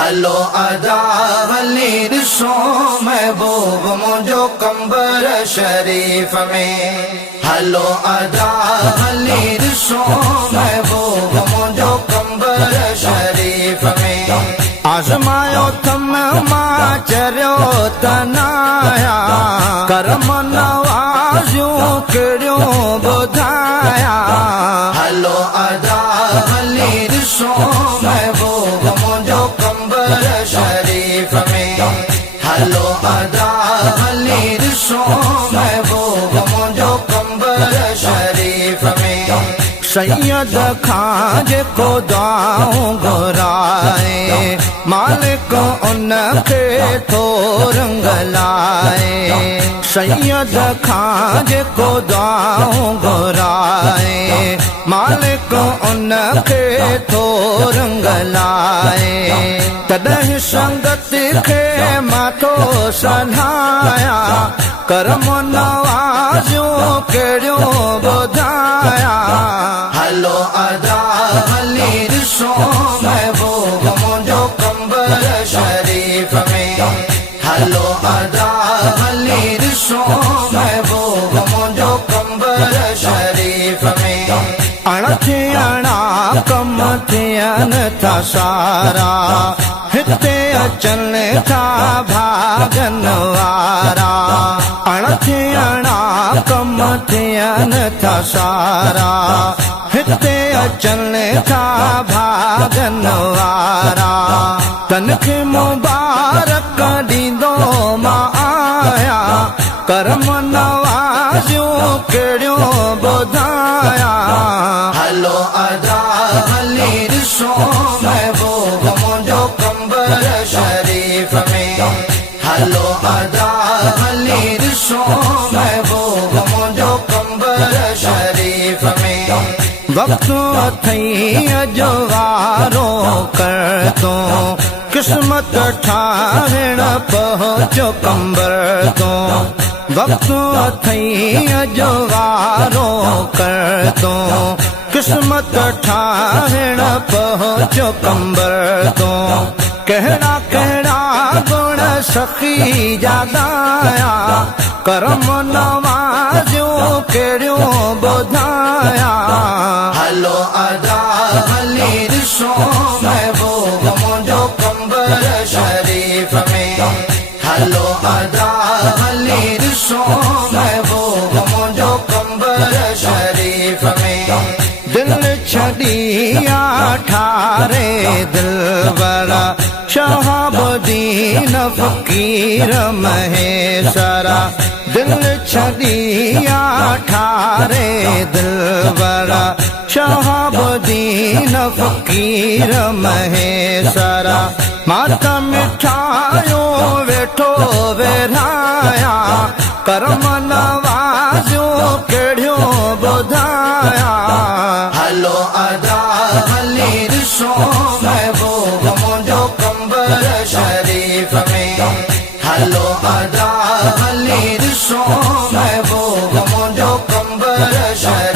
हलो अदा हली ॾिसो महबूब मुंहिंजो कंबर शरीफ में। हलो अदा हली ॾिसो महबूब मुंहिंजो कंबर शरीफ में। आज़मायो थम मां चरियो त नाया करम नवाज़ियूं कहिड़ियूं ॿुधाया। हलो अदा हली ॾिसो महबूब मुंहिंजो कंबर शरीफ में। हलो अदा हली ॾिसो महबूब मुंहिंजो कंबर शरीफ में। सैयद खां जेको दुआऊं घुराए मालिक उनखे थो रंग लाए। सैयद खां जेको दुआऊं घुराए मालिक उनखे थो रंग लाए। तॾहिं संगत खे मां थो सन्हाया करम नवाज़ियूं कहिड़ियूं ॿुधाया। हलो अदा हली ॾिसो महबूब मुंहिंजो कंबर शरीफ में। हलो अदा हली ॾिसो महबूब मुंहिंजो कंबर शरीफ में। अणथियणा कम थियनि था सारा हिते अचनि था भागन वारा। अणथियणा कम थियनि था सारा हिते अचनि था भागन वारा। तनखे मुबारक ॾींदो मां आया करम नवाज़ियूं कहिड़ियूं ॿुधाया। हलो अदा हली ॾिसो महबूब मुंहिंजो कंबर शरीफ में। हलो अदा हली ॾिसो महबूब मुंहिंजो कंबर शरीफ में। वक़्तु अथई अॼु वारो कर तो किस्मत ठाहिण पहुचो कंबर तो। वक़्तु अथई अॼु वारो कर तो किस्मत ठाहिण पहुचो कंबर तो। कहिड़ा कहिड़ा गुण सखी जादाया करम नवाज़ियूं कहिड़ियूं ॿुधाया। हलो अदा हली ॾिसो महबूब मुंहिंजो कंबर शरीफ में। हलो अदा हली ॾिसो महबूब मुंहिंजो कंबर शरीफ में। दिल छॾिया ठारे दिलबरा शहाबुद्दीन फ़कीर महेसरा। दिल छॾिया ठारे दिलबरा शहाबुद्दीन फ़कीर महेसरा। माता मिठायो वेठो वेराया करम नवाज़ियूं कहिड़ियूं ॿुधाया। हलो अदा हली ॾिसो महबूब मुंहिंजो कंबर शरीफ में। हलो अदा हली ॾिसो महबूब मुंहिंजो कंबर शरीफ